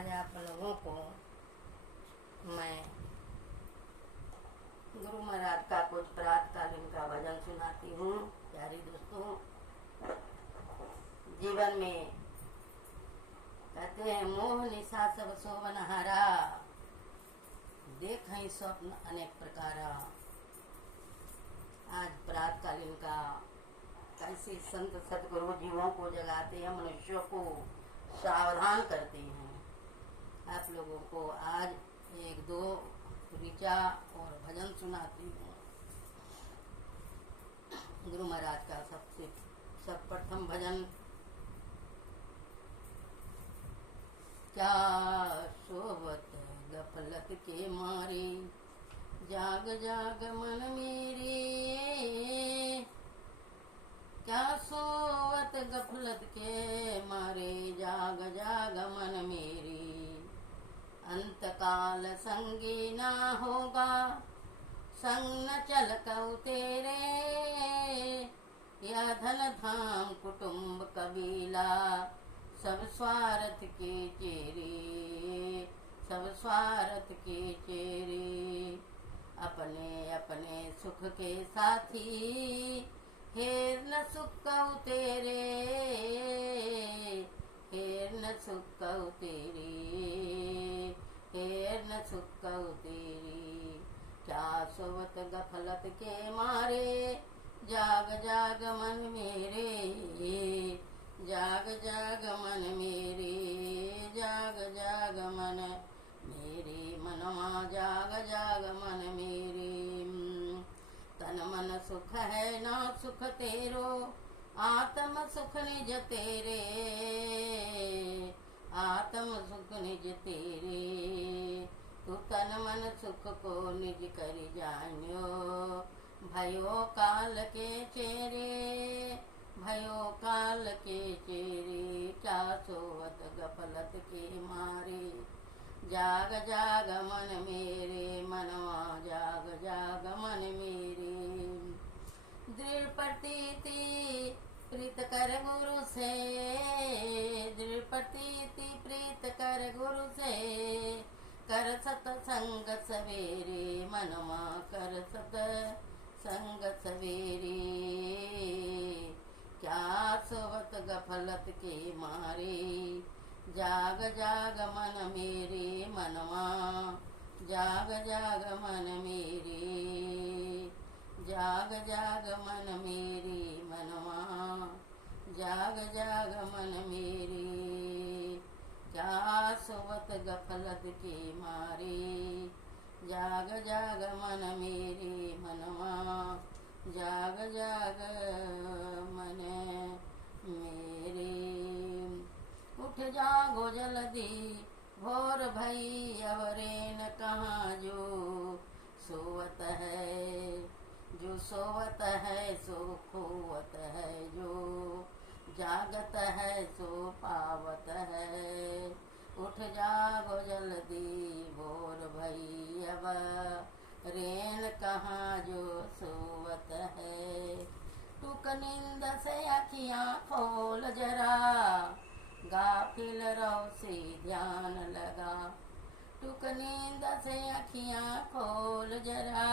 आज आप लोगों को मैं गुरु महाराज का कुछ प्रातकालीन का भजन सुनाती हूँ। प्यारे दोस्तों, जीवन में कहते हैं मोह निशा सब सोवन हारा, देख स्वप्न अनेक प्रकारा। आज प्रातकालीन का कैसे संत सदगुरु जीवों को जगाते हैं, मनुष्यों को सावधान करते हैं। आप लोगों को आज एक दो ऋचा और भजन सुनाती हूँ। गुरु महाराज का सर्वप्रथम भजन। क्या सोवत गफलत के मारे, जाग जाग मन मेरे। क्या सोवत गफलत के मारे, जाग जाग मन मेरे। अंतकाल संगी ना होगा, संग न चल कऊ तेरे। यह धन धाम कुटुंब कबीला, सब स्वार्थ के चेरे, सब स्वार्थ के चेरे। अपने अपने सुख के साथी, हेर न सुख कऊ तेरे, हेर न सुख कऊ तेरे, हेर न सुख कऊ तेरे। क्या सोवत गफलत के मारे, जाग जाग मन मेरे। जाग जाग मन मेरे, जाग जाग मन मेरे। मनवा जाग जाग मन मेरे। तन मन सुख है ना सुख तेरो, आत्म सुख निज तेरे। आत्म सुख निज तेरे। तू तन मन सुख को निज कर जान्यो, भयो काल के चेरे, भयो काल के चेरे। क्या सोवत गफलत के मारे, जाग जाग मन मेरे। मनवा जाग जाग मन मेरे। दृढ़ प्रतीति प्रीत कर गुरु से, दृढ़ प्रतीति प्रीत कर गुरु से। कर सतसंग सवेरे, मनवा कर सतसंग सवेरे। क्या सोवत गफलत के मारे, जाग जाग मन मेरे। मनवा जाग जाग मन मेरे, जाग जाग मन मेरे। मनवा जाग जाग मन मेरे। क्या सोवत गफलत के मारे, जाग जाग मन मेरे। मनवा जाग जाग मन मेरे। उठ जागो जल्दी भोर भई, अवरे न कहाँ जो सोवत है। जो सोवत है सो खोवत है, जो जागत है सो पावत है। उठ जागो जल्दी भोर भई, अब रेन कहाँ जो सोवत है। टुक नींद से अखियाँ खोल जरा, गाफिल रहो से ध्यान लगा। टुक नींद से अखियाँ खोल जरा,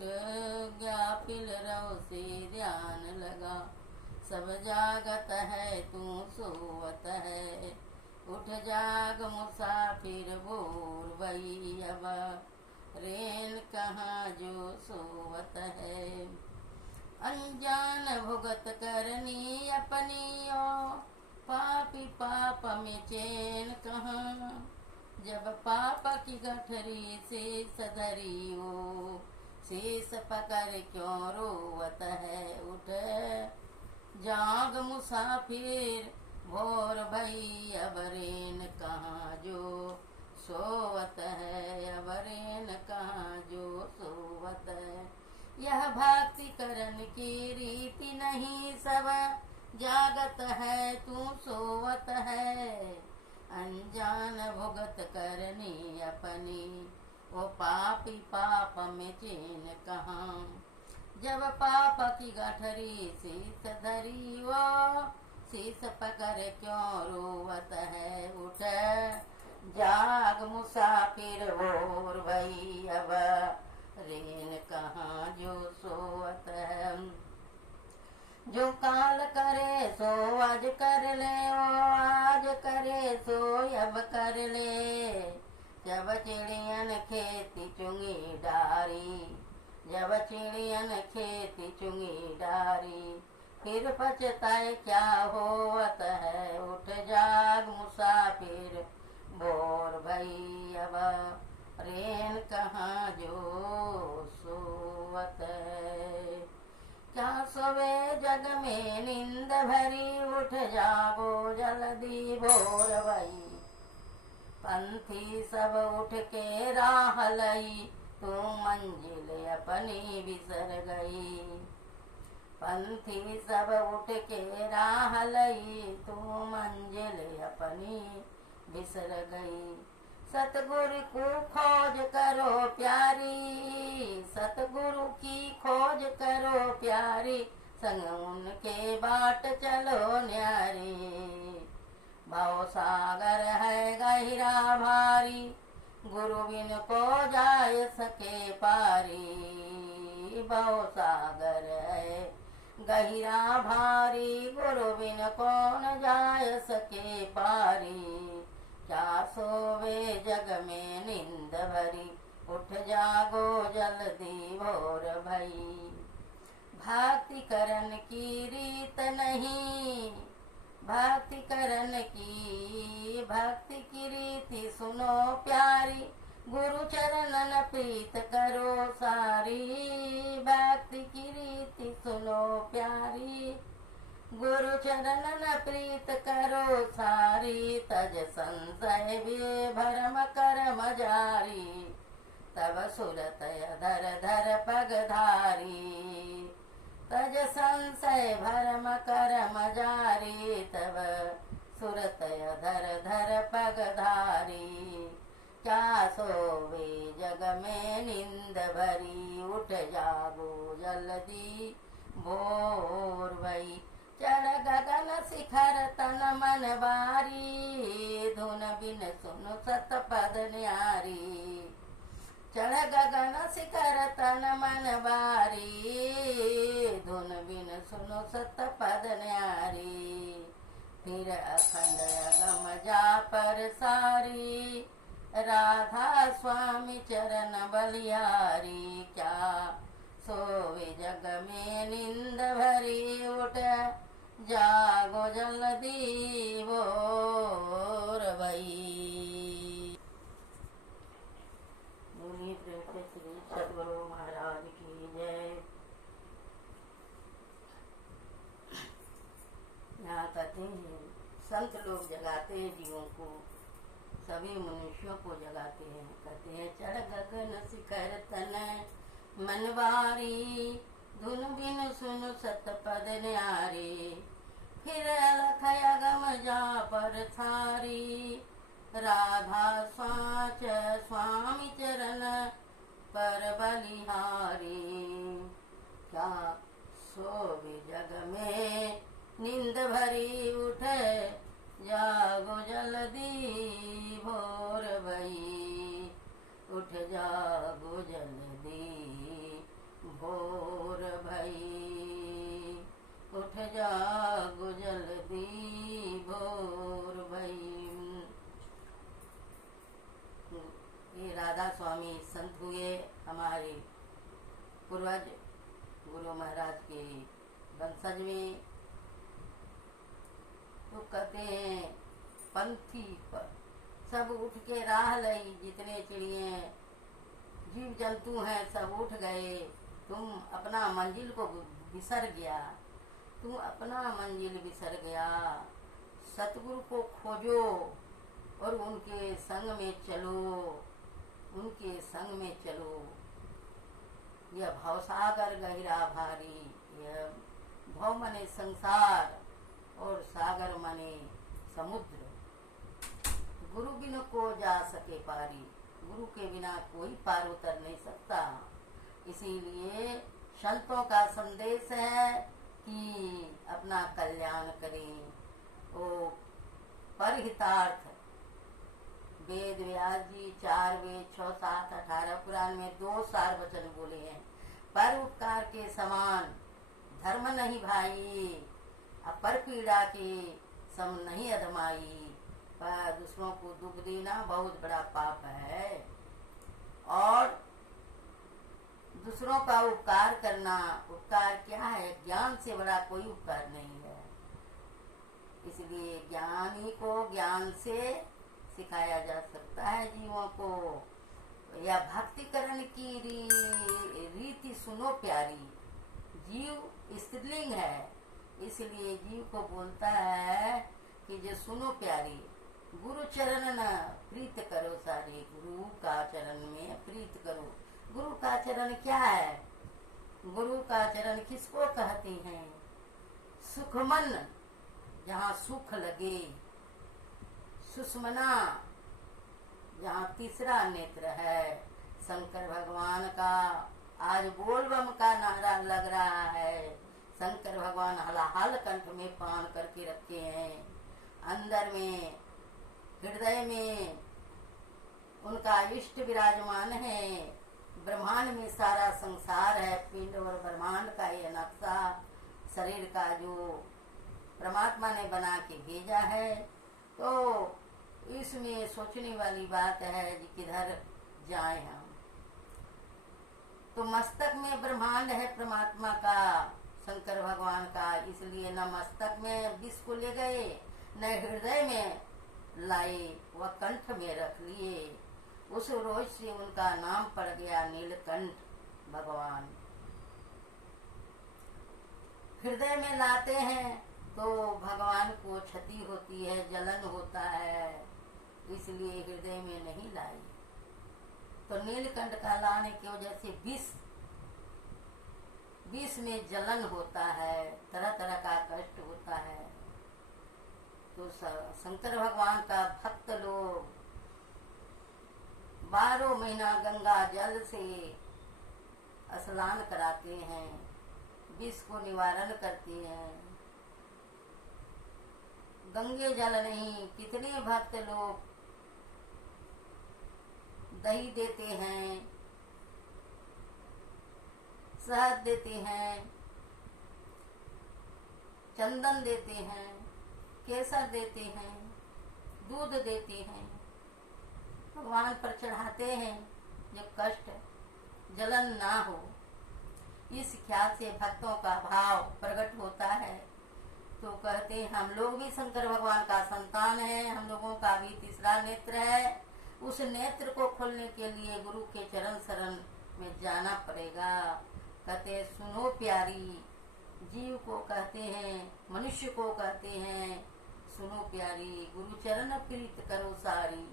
गाफिल रहो से ध्यान लगा। सब जागत है तू सोवत है, उठ जाग मुसाफिर भोर भई। अब रेन कहाँ जो सोवत है। अनजान भुगत करनी अपनी ओ, पापी पाप में चैन कहाँ। जब पाप की गठरी शेष धरी हो, शेष पकड़ क्यों रोवत है। उठ जाग मुसाफिर भोर भई, अब रेन कहाँ जो सोवत है। अब रेन कहाँ जो सोवत है। यह भक्ति करन की रीति नहीं, सब जागत है तू सोवत है। अनजान भुगत करनी अपनी, वो पापी पाप में चैन कहाँ। जब पाप की गठरी शीस धरी, वो शीस पकड़ क्यों रोवत है। उठ फिर भोर भई अब रेन कहाँ जो सोवत है। जो काल करे सो आज कर ले, ओ आज करे सो अब कर ले। जब चिड़ियन खेती चुंगी डारी, जब चिड़ियन खेती चुंगी डारी। फिर पछताए क्या होवत है, उठ जाग मुसाफिर भोर भई अब रेन कहाँ जो सोवत है। क्या सोवे जग में नींद भरी, उठ जागो जल्दी भोर भई। पंथी सब उठ के राह लई, तू मंजिल अपनी बिसर गई। पंथी सब उठ के राह लई, तू मंजिल अपनी बिसर गई। सतगुरु को खोज करो प्यारी, सतगुरु की खोज करो प्यारी। संग उनके बाट चलो न्यारी। भव सागर है गहिरा भारी, गुरु बिन को जाय सके पारी। भव सागर है गहिरा भारी, गुरु बिन कौन जाय सके पारी। क्या सोवे जग में नींद भरी, उठ जागो जल्दी भोर भई। भक्ति करन की रीत नहीं, भक्ति करन की भक्ति की रीति सुनो प्यारी। गुरु चरणन प्रीत करो सारी, भक्ति की रीति सुनो प्यारी। गुरु चरणन प्रीत करो सारी, तज संशय वे भरम करम जारी। तब सुरत धर धर पग धारी, तज संशय भरम करम जारी। तब सुरत धर धर पग धारी। क्या सोवे जग में नींद भरी, उठ जागो जल्दी भोर भई। चढ़ गगन शिखर तन मन बारी, धुन बिन सुनु सत पद न्यारी। चढ़ गगन शिखर तन मन बारी, धुन बिन सुनु सत पद न्यारी। फिर अखंड अगम जा पर सारी, राधा स्वामी चरण बलिहारी। क्या सोवे जग में नींद भरी, उठ जागो जल्दी भोर भई। बोलिए प्रेम से श्री सद्गुरु महाराज की जय। यहाँ कहते हैं संत लोग जगाते हैं जीवों को, सभी मनुष्यों को जगाते हैं। कहते हैं चढ़ गगन शिखर तन मनवारी, धुन बिन सुन सत पद न्यारी। फिर अलख अगम जा पर थारी, राधा स्वाच स्वामी चरण पर बलिहारी। क्या सोवे जग में नींद भरी, उठ जागो जल्दी भोर भई। उठ जागो जल्दी भोर भई, उठ जागो जल्दी भोर भई। ये राधा स्वामी संत हुए हमारे पूर्वज गुरु महाराज के वंशज में। तो कहते हैं पंथी पर सब उठ के राह लई, जितने चिड़िए जीव जंतु हैं सब उठ गए। तुम अपना मंजिल को बिसर गया, तुम अपना मंजिल बिसर गया। सतगुरु को खोजो और उनके संग में चलो, उनके संग में चलो। यह भवसागर गहिरा भारी, यह भव मने संसार और सागर मने समुद्र। गुरु बिन को जा सके पारी, गुरु के बिना कोई पार उतर नहीं सकता। इसीलिए संतों का संदेश है कि अपना कल्याण करें, वो परहितार्थ वेद व्यास जी 4 वेद 6 7 18 पुराण में 2 सार वचन बोले हैं। पर उपकार के समान धर्म नहीं भाई, अपर पीड़ा के सम नहीं अधमाई। पर दूसरों को दुख देना बहुत बड़ा पाप है, और दूसरों का उपकार करना, उपकार क्या है? ज्ञान से बड़ा कोई उपकार नहीं है। इसलिए ज्ञानी को ज्ञान से सिखाया जा सकता है जीवों को। या भक्तिकरण की रीति सुनो प्यारी। जीव स्त्रीलिंग है, इसलिए जीव को बोलता है कि जो सुनो प्यारी, गुरु चरण न प्रीत करो सारे, गुरु का चरण में प्रीत करो। गुरु का चरण क्या है? गुरु का चरण किसको कहते हैं? सुखमन, जहाँ सुख लगे, सुषमना, जहाँ तीसरा नेत्र है। शंकर भगवान का आज बोलबम का नारा लग रहा है। शंकर भगवान हलाहल कंठ में पान करके रखे हैं। अंदर में, हृदय में उनका इष्ट विराजमान है। ब्रह्मांड में सारा संसार है। पिंड और ब्रह्मांड का ये नक्शा शरीर का जो परमात्मा ने बना के भेजा है, तो इसमें सोचने वाली बात है कि किधर जाए हम। तो मस्तक में ब्रह्मांड है परमात्मा का, शंकर भगवान का, इसलिए न मस्तक में विष को ले गए, न हृदय में लाए, वह कंठ में रख लिए। उस रोज से उनका नाम पड़ गया नीलकंठ भगवान। हृदय में लाते हैं तो भगवान को क्षति होती है, जलन होता है, इसलिए हृदय में नहीं लाई। तो नीलकंठ का लाने की वजह से विष में जलन होता है, तरह तरह का कष्ट होता है। तो शंकर भगवान का भक्त लोग 12 महीना गंगा जल से स्नान कराते हैं, विष को निवारण करते हैं। गंगे जल नहीं, कितने भक्त लोग दही देते हैं, शहद देते हैं, चंदन देते हैं, केसर देते हैं, दूध देते हैं, भगवान पर चढ़ाते हैं, जब कष्ट जलन ना हो। इस ख्याल से भक्तों का भाव प्रकट होता है। तो कहते हैं हम लोग भी शंकर भगवान का संतान है, हम लोगों का भी तीसरा नेत्र है। उस नेत्र को खोलने के लिए गुरु के चरण शरण में जाना पड़ेगा। कहते हैं सुनो प्यारी, जीव को कहते हैं, मनुष्य को कहते हैं सुनो प्यारी, गुरु चरण प्रीत करो सारी।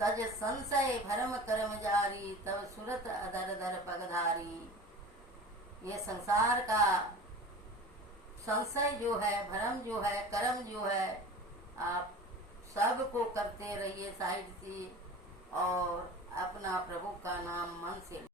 तज संशय भरम कर्म जारी, तब सुरत अदर दर पगधारी। ये संसार का संशय जो है, भरम जो है, कर्म जो है, आप सबको करते रहिए साइड से, और अपना प्रभु का नाम मन से